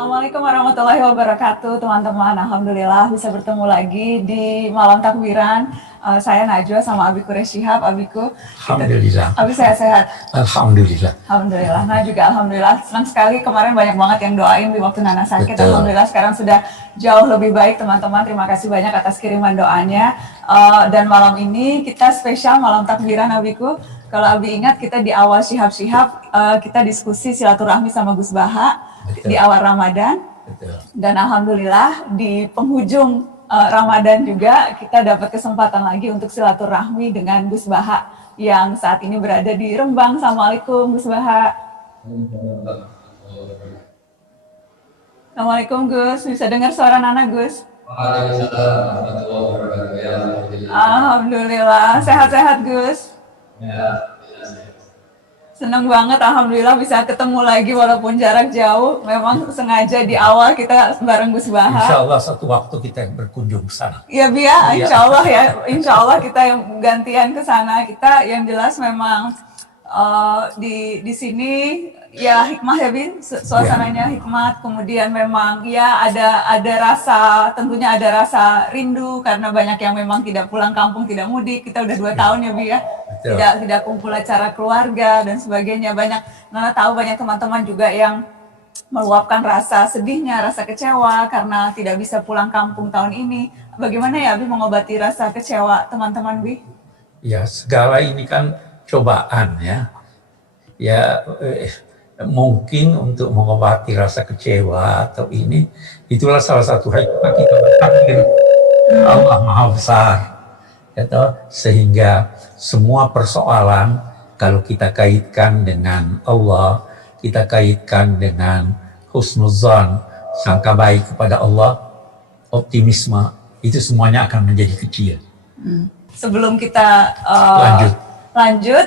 Assalamualaikum warahmatullahi wabarakatuh, teman-teman. Alhamdulillah bisa bertemu lagi di Malam Takbiran. Saya Najwa sama Abiku Reshihab. Abiku, Alhamdulillah. Abi sehat-sehat. Alhamdulillah. Alhamdulillah. Nah juga alhamdulillah senang sekali kemarin banyak banget yang doain di waktu Nana sakit. Betul. Alhamdulillah sekarang sudah jauh lebih baik, teman-teman. Terima kasih banyak atas kiriman doanya. Dan malam ini kita spesial Malam Takbiran, Abiku. Kalau Abi ingat kita di awal Shihab-Shihab kita diskusi silaturahmi sama Gus Baha. Betul. Di awal Ramadan. Betul. Dan alhamdulillah di penghujung Ramadan juga kita dapat kesempatan lagi untuk silaturahmi dengan Gus Baha yang saat ini berada di Rembang. Assalamualaikum Gus Baha. Assalamualaikum Gus, bisa dengar suara Nana Gus? Alhamdulillah, sehat-sehat Gus. Ya. Senang banget, alhamdulillah bisa ketemu lagi walaupun jarak jauh. Memang sengaja di awal kita bareng Gus Baha. Insya Allah satu waktu kita berkunjung ke sana. Ya Bia, insya Allah ya, insya Allah kita yang gantian ke sana. Kita yang jelas memang di sini ya hikmah ya Bin, suasananya hikmat. Kemudian memang ya ada rasa, tentunya ada rasa rindu karena banyak yang memang tidak pulang kampung, tidak mudik. Kita udah 2 tahun ya Bia. Tidak kumpul acara keluarga dan sebagainya. Nana tahu banyak teman-teman juga yang meluapkan rasa sedihnya, rasa kecewa karena tidak bisa pulang kampung tahun ini. Bagaimana ya Abi mengobati rasa kecewa teman-teman Bi? Ya, segala ini kan cobaan ya. Ya mungkin untuk mengobati rasa kecewa atau ini, itulah salah satu hikmah kita bertakbir. Allah Maha Besar. Gitu, sehingga semua persoalan kalau kita kaitkan dengan Allah, kita kaitkan dengan husnuzan, sangka baik kepada Allah, optimisme, itu semuanya akan menjadi kecil. Sebelum kita lanjut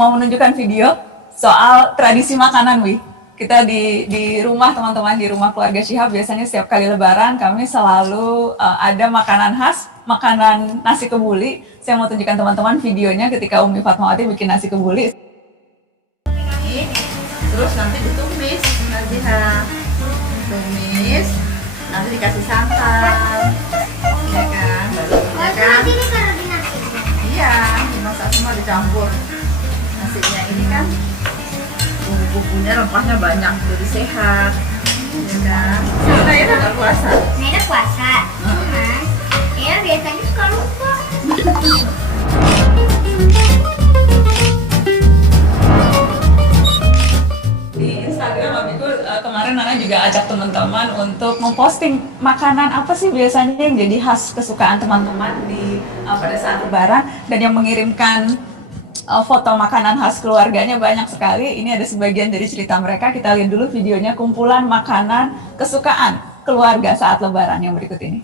mau menunjukkan video soal tradisi makanan Wi. Kita di rumah teman-teman, di rumah keluarga Shihab biasanya setiap kali lebaran kami selalu ada makanan khas, makanan nasi kebuli. Saya mau tunjukkan teman-teman videonya ketika Umi Fatmawati bikin nasi kebuli. Terus nanti ditumis, nanti tumis, nanti dikasih santan, ya kan, baru ya kan. Iya, dimasak semua dicampur. Nasinya ini kan bumbu-bumbunya, rempahnya banyak, jadi sehat, ya kan. Saya nggak puasa. Nena puasa, cuman ya biasanya suka lupa. Di Instagram Abiku kemarin Nana juga ajak teman-teman untuk memposting makanan apa sih biasanya yang jadi khas kesukaan teman-teman di pada saat lebaran, dan yang mengirimkan foto makanan khas keluarganya banyak sekali. Ini ada sebagian dari cerita mereka. Kita lihat dulu videonya, kumpulan makanan kesukaan keluarga saat lebaran yang berikut ini.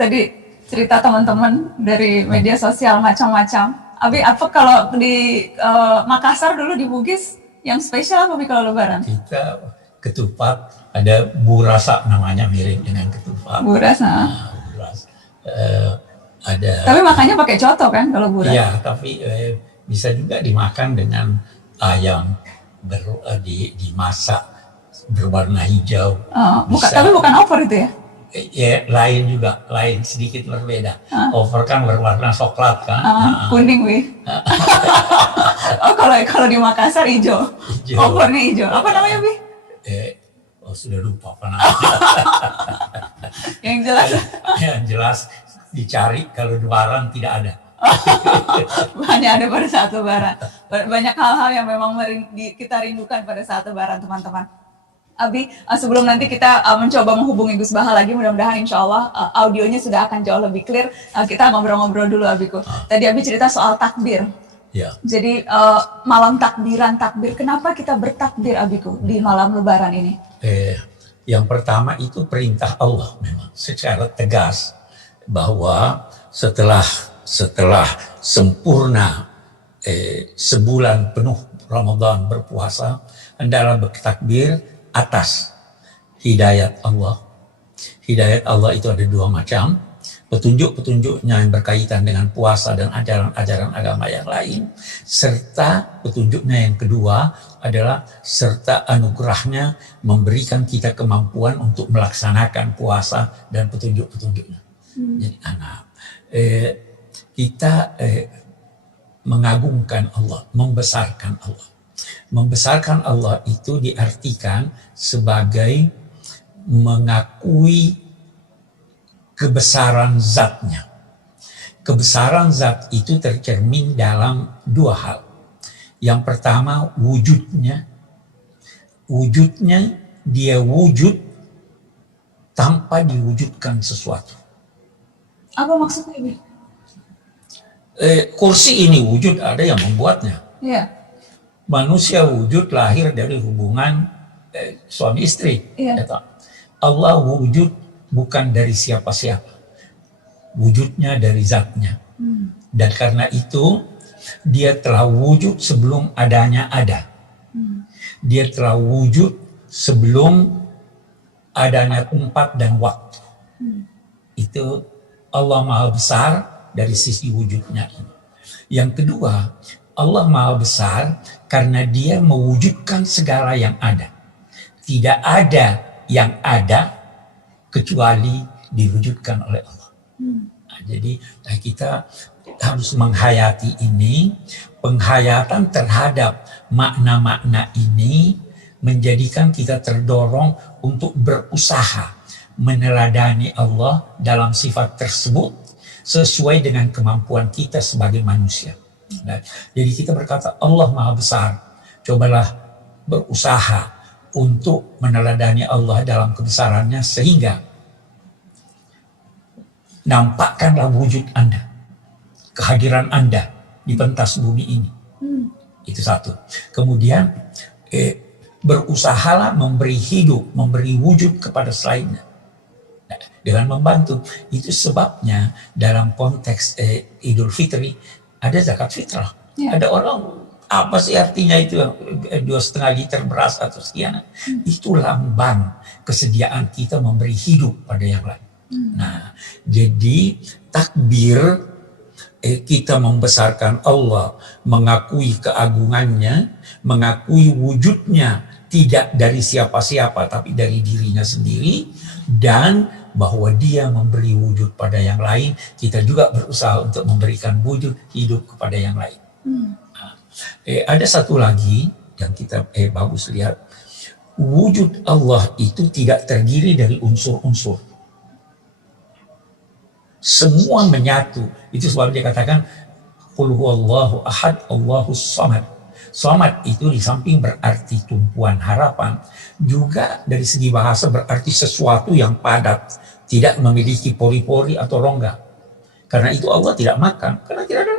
tadi cerita teman-teman dari media sosial macam-macam. Abi, apa kalau di Makassar dulu di Bugis yang spesial apa Abi kalau Lebaran? Kita ketupat, ada burasa namanya, mirip dengan ketupat. Buras, nah. Buras. Ada. Tapi makannya pakai coto kan kalau buras? Iya, tapi bisa juga dimakan dengan ayam dimasak berwarna hijau. Tapi bukan opor itu ya? Ya, lain juga, lain sedikit berbeda. Over kan berwarna coklat kan. Kuning, Wi. Oh, kalau di Makassar hijau. Opornya hijau. Apa namanya, Wi? Sudah lupa apa namanya. Yang jelas. Yang jelas dicari kalau Lebaran tidak ada. Hanya ada pada saat Lebaran. Banyak hal-hal yang memang kita rindukan pada saat Lebaran, teman-teman. Abi, sebelum nanti kita mencoba menghubungi Gus Baha lagi, mudah-mudahan insya Allah audionya sudah akan jauh lebih clear. Kita ngobrol-ngobrol dulu, Abiku. Tadi Abi cerita soal takbir. Ya. Jadi malam takbir, kenapa kita bertakbir, Abiku, di malam Lebaran ini? Yang pertama itu perintah Allah memang secara tegas bahwa setelah sempurna sebulan penuh Ramadan berpuasa, hendaklah bertakbir atas hidayat Allah. Hidayat Allah itu ada dua macam. Petunjuk-petunjuknya yang berkaitan dengan puasa dan ajaran-ajaran agama yang lain. Serta petunjuknya yang kedua adalah serta anugerahnya memberikan kita kemampuan untuk melaksanakan puasa dan petunjuk-petunjuknya. Jadi kita mengagungkan Allah, membesarkan Allah. Membesarkan Allah itu diartikan sebagai mengakui kebesaran zatnya. Kebesaran zat itu tercermin dalam dua hal. Yang pertama wujudnya. Wujudnya, dia wujud tanpa diwujudkan sesuatu. Apa maksudnya, Ibu? Kursi ini wujud, ada yang membuatnya. Iya. Manusia wujud lahir dari hubungan suami istri. Iya. Allah wujud bukan dari siapa-siapa. Wujudnya dari zatnya. Dan karena itu dia telah wujud sebelum adanya ada. Dia telah wujud sebelum adanya tempat dan waktu. Itu Allah Maha Besar dari sisi wujudnya ini. Yang kedua, Allah Maha Besar karena dia mewujudkan segala yang ada. Tidak ada yang ada kecuali diwujudkan oleh Allah. Jadi kita harus menghayati ini. Penghayatan terhadap makna-makna ini menjadikan kita terdorong untuk berusaha meneladani Allah dalam sifat tersebut sesuai dengan kemampuan kita sebagai manusia. Jadi kita berkata Allah Maha Besar. Cobalah berusaha untuk meneladani Allah dalam kebesarannya sehingga nampakkanlah wujud Anda, kehadiran Anda di pentas bumi ini. Itu satu. Kemudian berusahalah memberi hidup, memberi wujud kepada selainnya. Dengan membantu. Itu sebabnya dalam konteks Idul Fitri ada zakat fitrah. Ya. Ada orang, apa sih artinya itu 2,5 liter beras atau sekian. Itu lambang kesediaan kita memberi hidup pada yang lain. Nah, jadi takbir kita membesarkan Allah, mengakui keagungannya, mengakui wujudnya tidak dari siapa-siapa tapi dari dirinya sendiri, dan bahwa dia memberi wujud pada yang lain, kita juga berusaha untuk memberikan wujud hidup kepada yang lain. Nah, ada satu lagi yang kita bagus lihat, wujud Allah itu tidak terdiri dari unsur-unsur. Semua menyatu. Itu sebabnya dia katakan Qul huwallahu ahad, Allahus samad. Samad itu di samping berarti tumpuan harapan, juga dari segi bahasa berarti sesuatu yang padat, tidak memiliki pori-pori atau rongga. Karena itu Allah tidak makan, karena tidak ada.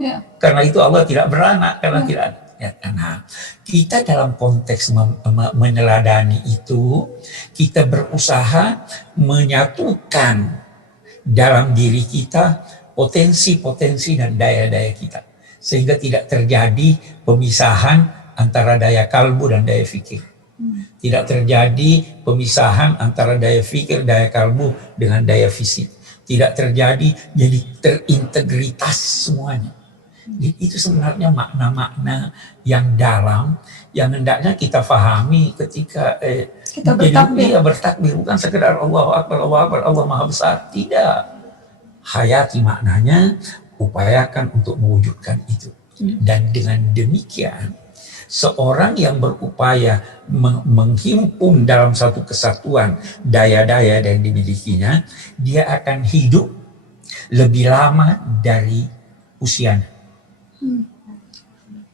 Ya. Karena itu Allah tidak beranak, karena tidak ada. Ya, nah, kita dalam konteks meneladani itu, kita berusaha menyatukan dalam diri kita potensi-potensi dan daya-daya kita. Sehingga tidak terjadi pemisahan antara daya kalbu dan daya fikir. Tidak terjadi pemisahan antara daya fikir, daya kalbu dengan daya fisik. Tidak terjadi, jadi terintegritas semuanya. Itu sebenarnya makna-makna yang dalam, yang hendaknya kita fahami ketika Kita bertakbir. bertakbir. Bukan sekedar Allahu Akbar, Allahu Akbar, Allah Maha Besar. Tidak. Hayati maknanya, upayakan untuk mewujudkan itu. Dan dengan demikian, seorang yang berupaya menghimpun dalam satu kesatuan daya-daya yang dimilikinya, dia akan hidup lebih lama dari usianya.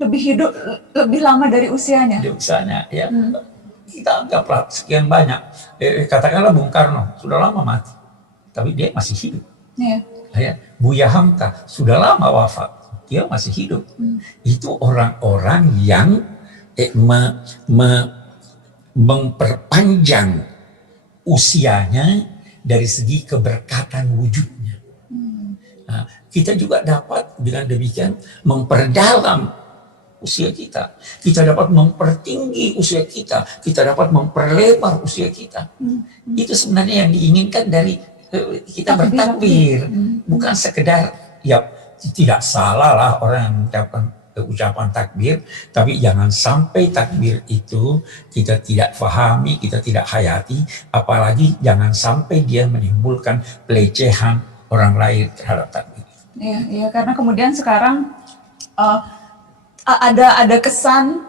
Lebih lama dari usianya. Di usianya, ya. Kita anggaplah sekian banyak. Katakanlah Bung Karno sudah lama mati, tapi dia masih hidup. Iya. Ya. Buya Hamka sudah lama wafat, dia masih hidup. Itu orang-orang yang memperpanjang usianya dari segi keberkatan wujudnya. Nah, kita juga dapat dengan demikian memperdalam usia kita. Kita dapat mempertinggi usia kita. Kita dapat memperlebar usia kita. Itu sebenarnya yang diinginkan dari kita bertakbir. Bukan sekedar, ya tidak salah lah orang yang mengucapkan ucapan takbir, tapi jangan sampai takbir itu kita tidak fahami, kita tidak hayati, apalagi jangan sampai dia menimbulkan pelecehan orang lain terhadap takbir. Iya, karena kemudian sekarang ada kesan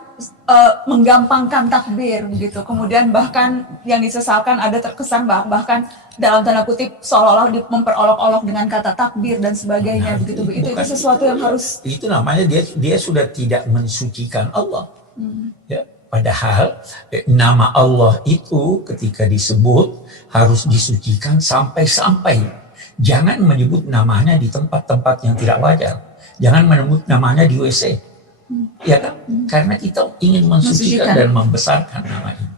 menggampangkan takbir begitu. Kemudian bahkan yang disesalkan ada terkesan bahkan dalam tanda kutip seolah-olah memperolok-olok dengan kata takbir dan sebagainya begitu. Itu sesuatu yang harus. Itu namanya dia sudah tidak mensucikan Allah. Ya, padahal nama Allah itu ketika disebut harus disucikan sampai-sampai. Jangan menyebut namanya di tempat-tempat yang tidak wajar. Jangan menyebut namanya di WC. Ya kan? Karena kita ingin mensucikan dan membesarkan nama ini.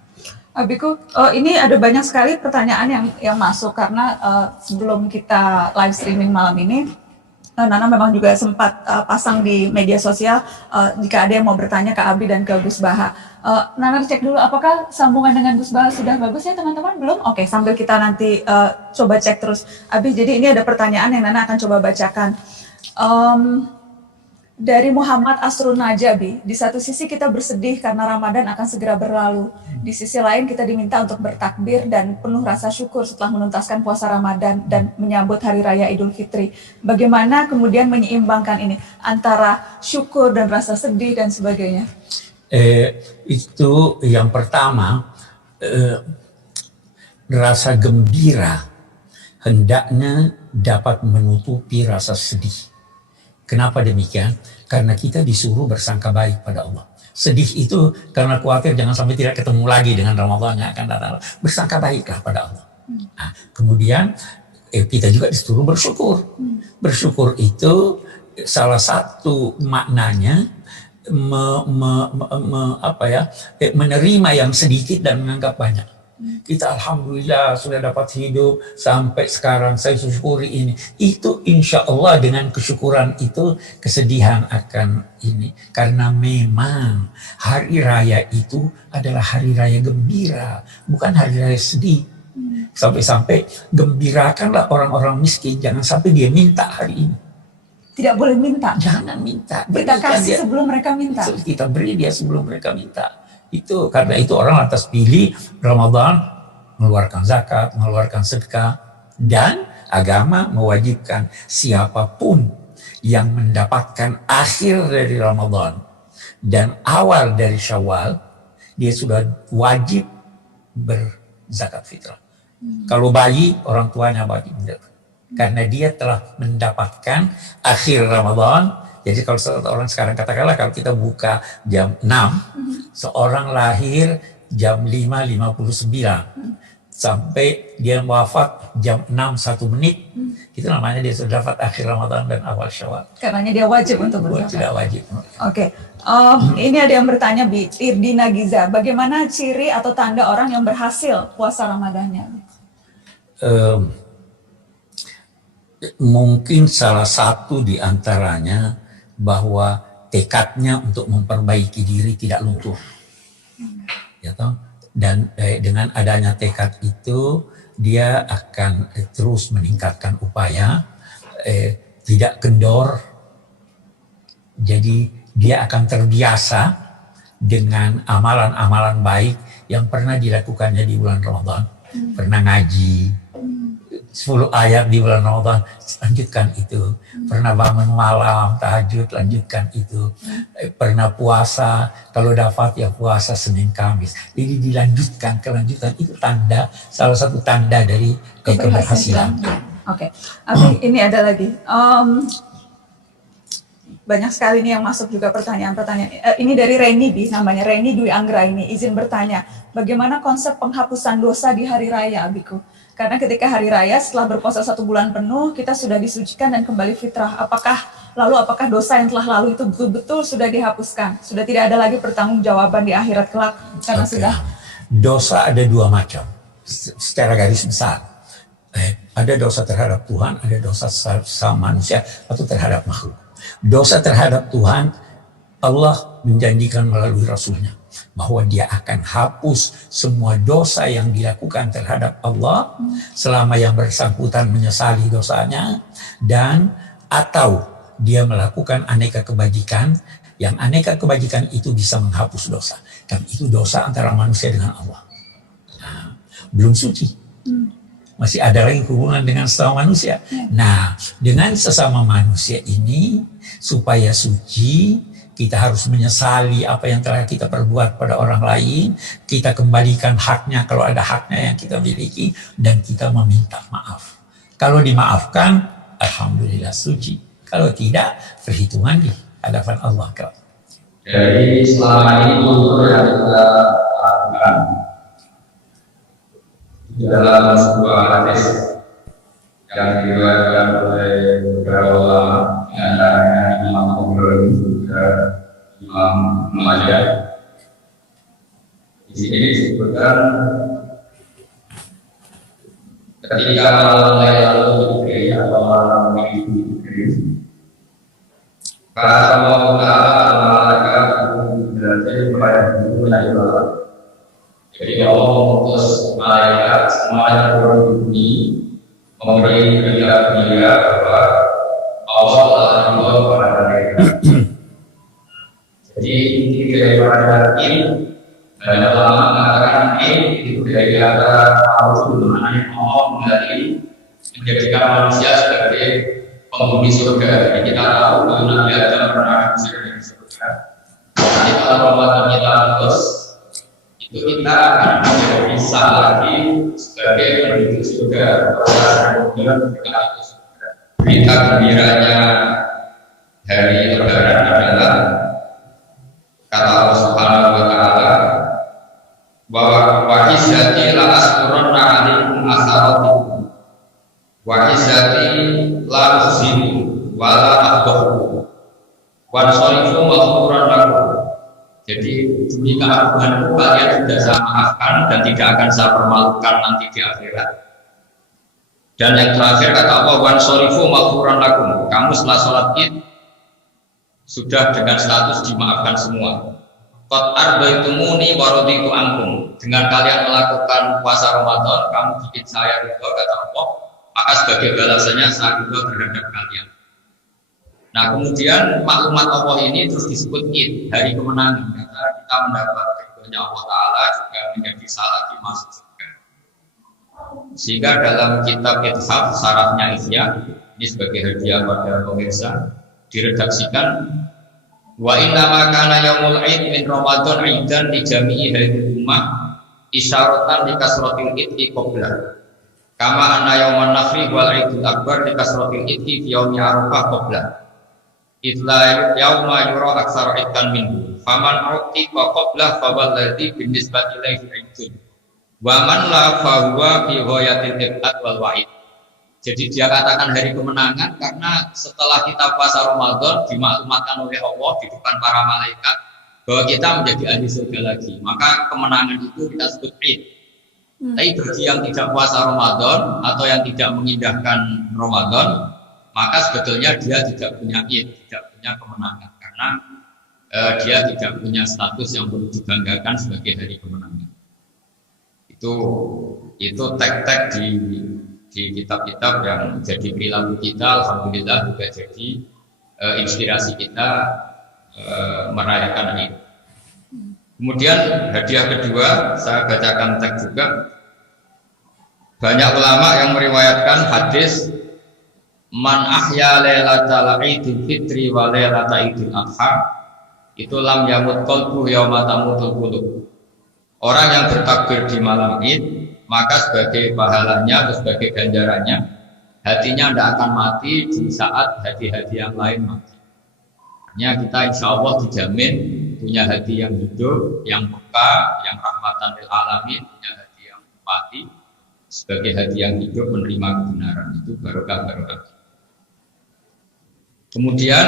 Abiku, ini ada banyak sekali pertanyaan yang masuk karena sebelum kita live streaming malam ini, Nana memang juga sempat pasang di media sosial jika ada yang mau bertanya ke Abi dan ke Gus Baha. Nana cek dulu apakah sambungan dengan Gus Baha sudah bagus ya teman-teman? Belum? Oke, sambil kita nanti coba cek terus. Abi, jadi ini ada pertanyaan yang Nana akan coba bacakan. Dari Muhammad Asrun Najabi, di satu sisi kita bersedih karena Ramadan akan segera berlalu. Di sisi lain kita diminta untuk bertakbir dan penuh rasa syukur setelah menuntaskan puasa Ramadan dan menyambut Hari Raya Idul Fitri. Bagaimana kemudian menyeimbangkan ini antara syukur dan rasa sedih dan sebagainya? Itu yang pertama, rasa gembira hendaknya dapat menutupi rasa sedih. Kenapa demikian? Karena kita disuruh bersangka baik pada Allah. Sedih itu karena khawatir jangan sampai tidak ketemu lagi dengan Ramadan yang akan datang. Bersangka baiklah pada Allah. Nah, kemudian kita juga disuruh bersyukur. Bersyukur itu salah satu maknanya menerima yang sedikit dan menganggap banyak. Kita alhamdulillah sudah dapat hidup sampai sekarang, saya syukuri ini. Itu insya Allah dengan kesyukuran itu kesedihan akan ini. Karena memang hari raya itu adalah hari raya gembira, bukan hari raya sedih. Sampai-sampai gembirakanlah orang-orang miskin, jangan sampai dia minta hari ini. Tidak boleh minta. Jangan minta. Kita kasih sebelum mereka minta. Kita beri dia sebelum mereka minta. Itu karena itu orang lantas pilih Ramadan mengeluarkan zakat, mengeluarkan sedekah, dan agama mewajibkan siapapun yang mendapatkan akhir dari Ramadan dan awal dari Syawal, dia sudah wajib berzakat fitrah. Kalau bayi, orang tuanya wajib berzakat. Karena dia telah mendapatkan akhir Ramadan. Jadi kalau orang sekarang katakanlah kalau kita buka jam 6, seorang lahir jam 5.59 sampai dia wafat jam 6:01, itu namanya dia sudah dapat akhir Ramadan dan awal Syawal. Karenanya dia wajib untuk berzakat. Tidak wajib. Oke. Ini ada yang bertanya, Bi Irdina Giza, bagaimana ciri atau tanda orang yang berhasil puasa Ramadannya? mungkin salah satu di antaranya bahwa tekadnya untuk memperbaiki diri tidak luntur. Ya toh? Dan dengan adanya tekad itu dia akan terus meningkatkan upaya, tidak kendor. Jadi dia akan terbiasa dengan amalan-amalan baik yang pernah dilakukannya di bulan Ramadan. Pernah ngaji 10 ayat di bulan Ramadan, lanjutkan itu. Pernah bangun malam, tahajud, lanjutkan itu. Pernah puasa, kalau dapat ya puasa Senin Kamis. Jadi dilanjutkan, kelanjutan itu tanda, salah satu tanda dari keberhasilan. Oke, Abi, ini ada lagi. Banyak sekali nih yang masuk juga pertanyaan-pertanyaan. Ini dari Reni, namanya Reni Dwi Anggra ini. Izin bertanya, bagaimana konsep penghapusan dosa di hari raya, Abiku? Karena ketika hari raya setelah berpuasa 1 bulan penuh, kita sudah disucikan dan kembali fitrah. Apakah dosa yang telah lalu itu betul-betul sudah dihapuskan? Sudah tidak ada lagi pertanggungjawaban di akhirat kelak? Karena sudah. Dosa ada 2 macam, secara garis besar. Ada dosa terhadap Tuhan, ada dosa sama manusia, atau terhadap makhluk. Dosa terhadap Tuhan, Allah menjanjikan melalui Rasulnya bahwa dia akan hapus semua dosa yang dilakukan terhadap Allah selama yang bersangkutan menyesali dosanya, dan atau dia melakukan aneka kebajikan, yang aneka kebajikan itu bisa menghapus dosa. Dan itu dosa antara manusia dengan Allah. Nah, belum suci. Masih ada lagi hubungan dengan sesama manusia. Nah, dengan sesama manusia ini, supaya suci, kita harus menyesali apa yang telah kita perbuat pada orang lain, kita kembalikan haknya kalau ada haknya yang kita miliki, dan kita meminta maaf. Kalau dimaafkan, alhamdulillah suci. Kalau tidak, perhitungan di hadapan Allah. Jadi selama ini kultur yang kita lakukan dalam sebuah hadis yang diriwayatkan oleh beberapa ulama, antaranya Imam Bukhari juga Imam Majah. Di sini disebutkan ketika malam Lailatul Qadar atau malam Lailatul Qadar, kata Allah Taala malaikat berarti kepada guru Nabiullah. Jadi Allah mengutus malaikat semuanya turun di bumi, memberi berita bahwa Allah telah ridho kepada mereka. Jadi inti daripada ini, banyak ulama mengatakan itu dari kata Allah menggali menjadikan manusia sebagai penghuni surga. Jadi kita tahu bahwa Nabi Adam pernah diusir dari surga. Nanti kalau Ramadan kita terus, itu kita akan menjadi sah lagi sebagai penduduk surga. Berita gembiranya hari Lebaran adalah kata Allah Subhanahu wa Ta'ala bahwa wahizati la asqurunna alaikum asaratikum wahizati la usimu wa la akhbaru wa sharifu maghfuran lakum. Jadi demi keagunganku kalian sudah saya maafkan dan tidak akan saya permalukan nanti di akhirat. Dan yang terakhir kata Allah, wan shorifu maghfuran lakum. Kamu setelah sholat id sudah dengan status dimaafkan semua. Qad ardaitumuni wa raditu ankum. Dengan kalian melakukan puasa Ramadan, kamu bikin saya ridho kata Allah, maka sebagai balasannya saya ridho terhadap kalian. Nah, kemudian maklumat Allah ini terus disebut id, hari kemenangan. Karena kita mendapat ridhonya Allah Ta'ala juga menjadi salah di masuk surga. Sehingga dalam kitab Ithaf syaratnya Ihya, ini sebagai hadiah pada pemirsa, diredaksikan wa inna ma kana yaumul id min Ramadan idan li jami'i hadhihi ummah isyaratan li kasratil idhi qabla kama anna yauman nafri wal idul akbar li kasratil idhi fi yaumi arafah qabla idla yauma yura aksara idan minhu faman uqti wa qabla fa walladhi bin nisbati ilaihi idun wa man la fa huwa fi ghayatil ibad wal wa'id. Jadi dia katakan hari kemenangan karena setelah kita puasa Ramadan dimaklumatkan oleh Allah di depan para malaikat bahwa kita menjadi ahli surga lagi. Maka kemenangan itu kita sebut Id. Tapi bagi yang tidak puasa Ramadan atau yang tidak mengindahkan Ramadan, maka sebetulnya dia tidak punya id, tidak punya kemenangan karena dia tidak punya status yang perlu dibanggakan sebagai hari kemenangan. Itu tag-tag di kitab-kitab yang jadi perilaku kita, alhamdulillah juga jadi inspirasi kita merayakan Id. Kemudian hadiah kedua, saya bacakan teks juga. Banyak ulama yang meriwayatkan hadis man ahya lailatal idul fitri wa lailatal idul adha itu lam yamut qalbu yauma tamutul qulub. Orang yang bertakbir di malam Id, maka sebagai pahalanya atau sebagai ganjarannya hatinya tidak akan mati di saat hati-hati yang lain mati. Artinya kita insya Allah dijamin punya hati yang hidup, yang peka, yang rahmatan lil alamin, punya hati yang empati, sebagai hati yang hidup menerima kebenaran. Itu barokah. Kemudian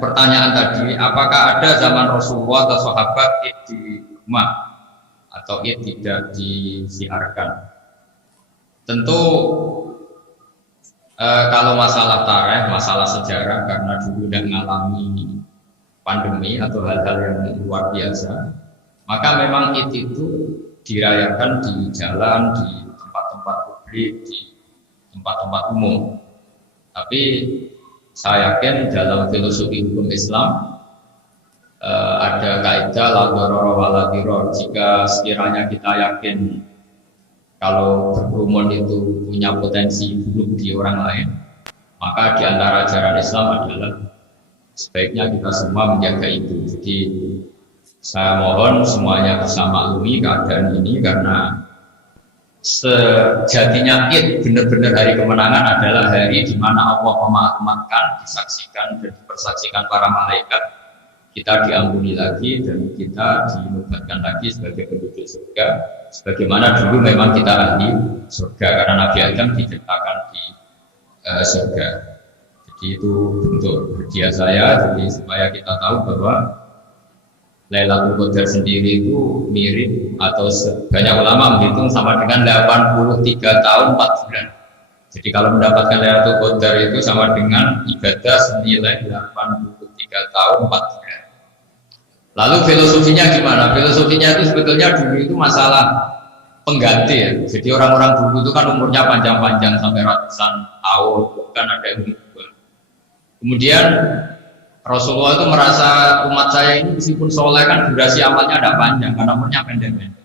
pertanyaan tadi, apakah ada zaman Rasulullah atau sahabat Id di rumah atau Id tidak disiarkan? Tentu kalau masalah tarikh, masalah sejarah karena dulu udah mengalami pandemi atau hal-hal yang luar biasa, maka memang itu dirayakan di jalan, di tempat-tempat publik, di tempat-tempat umum. Tapi saya yakin dalam filosofi hukum Islam ada kaidah la darara wa la dirar. Jika sekiranya kita yakin kalau berkerumun itu punya potensi buruk di orang lain, maka di antara ajaran Islam adalah sebaiknya kita semua menjaga itu. Jadi saya mohon semuanya bisa maklumi keadaan ini karena sejatinya Id benar-benar hari kemenangan adalah hari di mana Allah memakmurkan, disaksikan dan dipersaksikan para malaikat. Kita diampuni lagi dan kita dinobatkan lagi sebagai penduduk surga. Sebagaimana dulu memang kita ahli surga karena Nabi Adam diciptakan di surga. Jadi itu bentuk hadiah saya, jadi supaya kita tahu bahwa Lailatul Qadar sendiri itu mirip atau banyak ulama menghitung sama dengan 83 tahun 4 bulan. Jadi kalau mendapatkan Lailatul Qadar itu sama dengan ibadah senilai 83 tahun 4 bulan. Lalu filosofinya gimana? Filosofinya itu sebetulnya dulu itu masalah pengganti ya. Jadi orang-orang dulu itu kan umurnya panjang-panjang sampai ratusan tahun, bukan ada yang umur. Kemudian Rasulullah itu merasa umat saya ini meskipun soleh kan durasi amalnya tidak panjang karena umurnya pendek-pendek.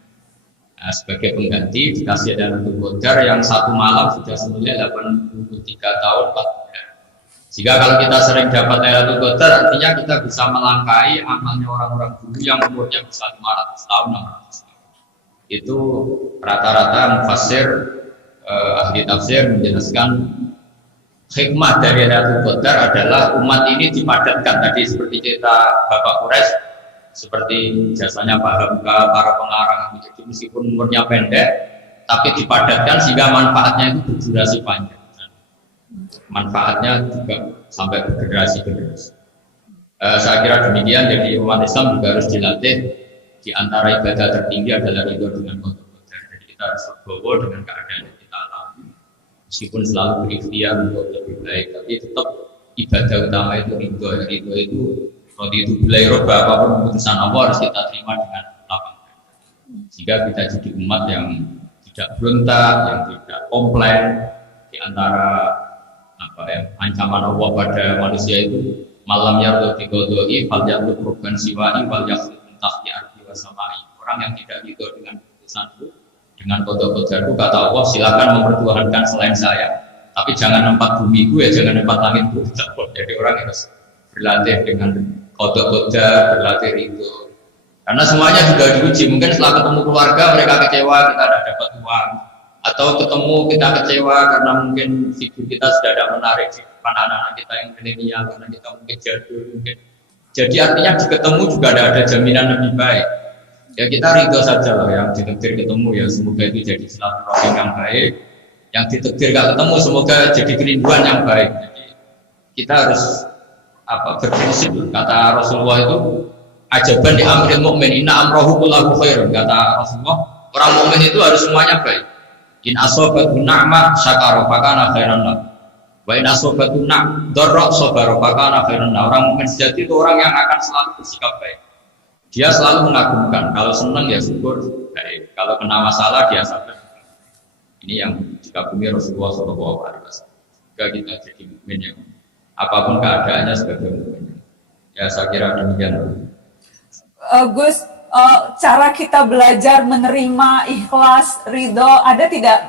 Nah, sebagai pengganti dikasih Lailatul Qadar yang satu malam sudah senilai 83 tahun 4 bulan. Jika kalau kita sering dapat Lailatul Qadar artinya kita bisa melangkahi amalnya orang-orang dulu yang umurnya bisa 500 tahun, 600 tahun. Itu rata-rata mufassir ahli tafsir menjelaskan hikmah dari Lailatul Qadar adalah umat ini dipadatkan tadi seperti cerita Bapak Quraisy, seperti jasanya Pak Hamka, para pengarang. Jadi meskipun umurnya pendek, tapi dipadatkan sehingga manfaatnya itu berdurasi panjang. Manfaatnya juga sampai bergenerasi-generasi. Saya kira demikian. Jadi umat Islam juga harus dilatih. Di antara ibadah tertinggi adalah ridho dengan qadar. Jadi kita harus legowo dengan keadaan yang kita alami. Meskipun selalu berikhtiar untuk lebih baik, tapi tetap ibadah utama itu ridho. Ridho itu kalau itu bilai roba apapun keputusan Allah harus kita terima dengan lapang dada. Sehingga kita jadi umat yang tidak berontak, yang tidak komplain. Di antara ancaman Allah pada manusia itu malam yardu biqadai fal yardu ruban siwa'i wal yakhlu tahti ardi wa samai. Orang yang tidak ridho dengan keputusanku, dengan qada-qadarku, kata Allah, silakan mempertuhankan selain saya, tapi jangan nempat bumiku ya, jangan nempat langitku. Jadi orang harus berlatih dengan qada-qadar, berlatih ridho. Karena semuanya juga diuji. Mungkin setelah ketemu keluarga mereka kecewa kita tidak dapat uang, atau ketemu kita kecewa karena mungkin figur kita sudah tidak menarik di depan anak-anak kita yang milenial karena kita mungkin jadul mungkin. Jadi artinya di ketemu juga ada jaminan lebih baik. Ya kita ridho saja lah, yang ditakdir ketemu ya semoga itu jadi silaturahim yang baik. Yang ditakdir gak ketemu semoga jadi kerinduan yang baik. Jadi kita harus berprinsip. Kata Rasulullah itu ajaban di amril mu'min inna amrohu kullahu khairun. Kata Rasulullah orang mukmin itu harus semuanya baik. In asobat na'ma syakara fakana khairan lahu. Wa Wa inna sobatuna dorok sobaro fakana khairun. Orang mukmin sejati itu orang yang akan selalu bersikap baik. Dia selalu mengagumkan. Kalau senang ya syukur baik. Kalau kena masalah dia sabar. Ini yang dikagumi Rasulullah SAW. Jika kita jadi mukmin yang apapun keadaannya sebagai mukmin. Ya saya kira demikian. Gus, cara kita belajar menerima, ikhlas, ridho, ada tidak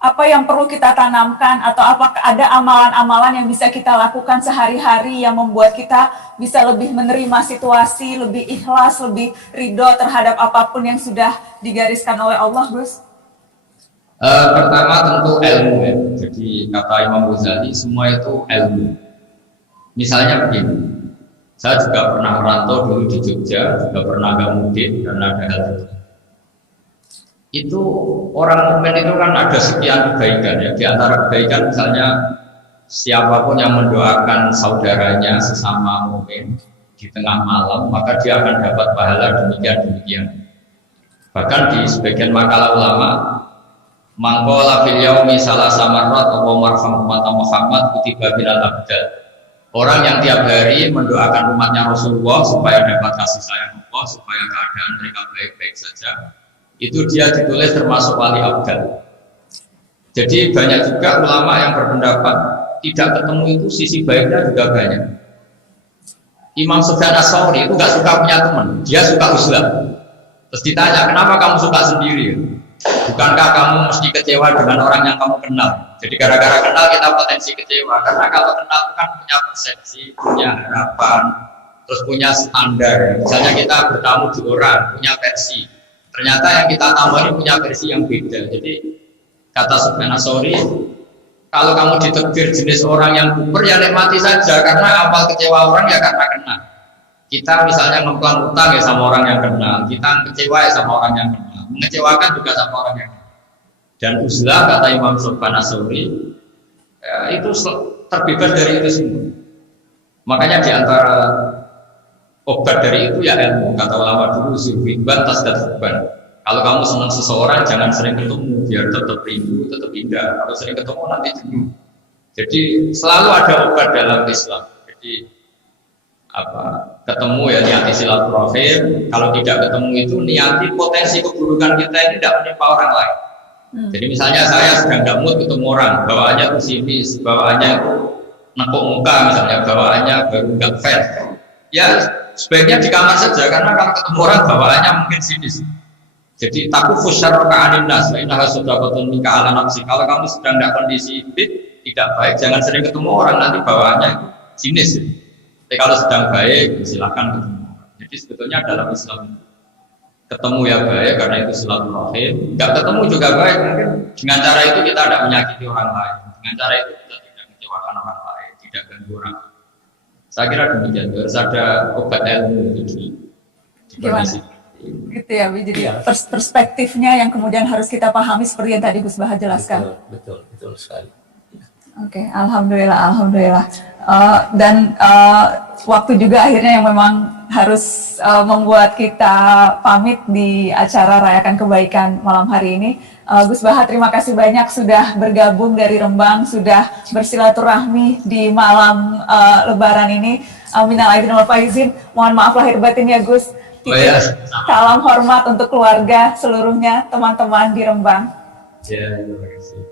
apa yang perlu kita tanamkan atau apakah ada amalan-amalan yang bisa kita lakukan sehari-hari yang membuat kita bisa lebih menerima situasi, lebih ikhlas, lebih ridho terhadap apapun yang sudah digariskan oleh Allah, Gus? Pertama tentu ilmu ya. Jadi kata Imam Ghazali semua itu ilmu. Misalnya begini, saya juga pernah merantau dulu di Jogja, juga pernah agak mudik karena ada hal itu. Itu orang mukmin itu kan ada sekian kebaikan ya. Di antara kebaikan misalnya siapapun yang mendoakan saudaranya sesama mukmin di tengah malam, maka dia akan dapat pahala demikian. Bahkan di sebagian makalah ulama, mangkola fil yaumi salasa marrat wa marham Muhammad kutiba bilal abdal. Orang yang tiap hari mendoakan umatnya Rasulullah supaya dapat kasih sayang Allah, supaya keadaan mereka baik-baik saja, itu dia ditulis termasuk wali abdal. Jadi banyak juga ulama yang berpendapat tidak ketemu itu sisi baiknya juga banyak. Imam Sufyan Ats-Tsauri itu gak suka punya teman, dia suka uzlah. Terus ditanya, kenapa kamu suka sendiri? Bukankah kamu mesti kecewa dengan orang yang kamu kenal? Jadi gara-gara kenal kita potensi kecewa. Karena kalau kenal kan punya persepsi, punya harapan, terus punya standar. Misalnya kita bertamu di orang, punya versi. Ternyata yang kita tamu ini punya versi yang beda. Jadi kata Sufyan Ats-Tsauri, kalau kamu ditakdir jenis orang yang kuper ya nikmati saja. Karena awal kecewa orang ya karena kenal. Kita misalnya ngemplang utang ya sama orang yang kenal. Kita kecewa ya sama orang yang kenal. Mengecewakan juga sama orang yang kenal. Dan uzlah kata Imam Sufyan Ats-Tsauri ya, itu terbebas dari itu semua. Makanya diantara obat dari itu ya ilmu. Kata ulama dulu zuhibban tasdadban. Kalau kamu senang seseorang jangan sering ketemu biar tetap rindu, tetap indah. Kalau sering ketemu nanti jenuh. Jadi selalu ada obat dalam Islam. Jadi ketemu ya niati silaturahim. Kalau tidak ketemu itu niati potensi keburukan kita ini tidak menimpa orang lain. Jadi misalnya saya sedang tidak mood ketemu orang, bawaannya itu sinis, bawaannya itu nekuk muka misalnya, bawaannya baru nggak fair. Ya sebaiknya di kamar saja karena kalau ketemu orang bawaannya mungkin sinis. Jadi takut fusyar ka'anin nas, innaha sodaqatun minka ala nafsi. Kalau kamu sedang tidak kondisi fit, tidak baik, jangan sering ketemu orang nanti bawaannya sinis. Tapi kalau sedang baik, silakan ketemu. Jadi sebetulnya dalam Islam ketemu ya baik karena itu silaturahim. Nggak ketemu juga baik, mungkin dengan cara itu kita tidak menyakiti orang lain. Dengan cara itu kita tidak mengecewakan orang lain, tidak ganggu orang lain. Saya kira demikian. Harus ada obat ilmu di kondisi. Gitu ya, jadi perspektifnya yang kemudian harus kita pahami seperti yang tadi Gus Bahar jelaskan. Betul sekali. Oke, alhamdulillah. Dan waktu juga akhirnya yang memang harus membuat kita pamit di acara Rayakan Kebaikan malam hari ini. Gus Bahar, terima kasih banyak sudah bergabung dari Rembang, sudah bersilaturahmi di malam Lebaran ini. Minal aidin wal faizin. Mohon maaf lahir batin ya Gus. Salam hormat untuk keluarga seluruhnya, teman-teman di Rembang. Ya, terima kasih.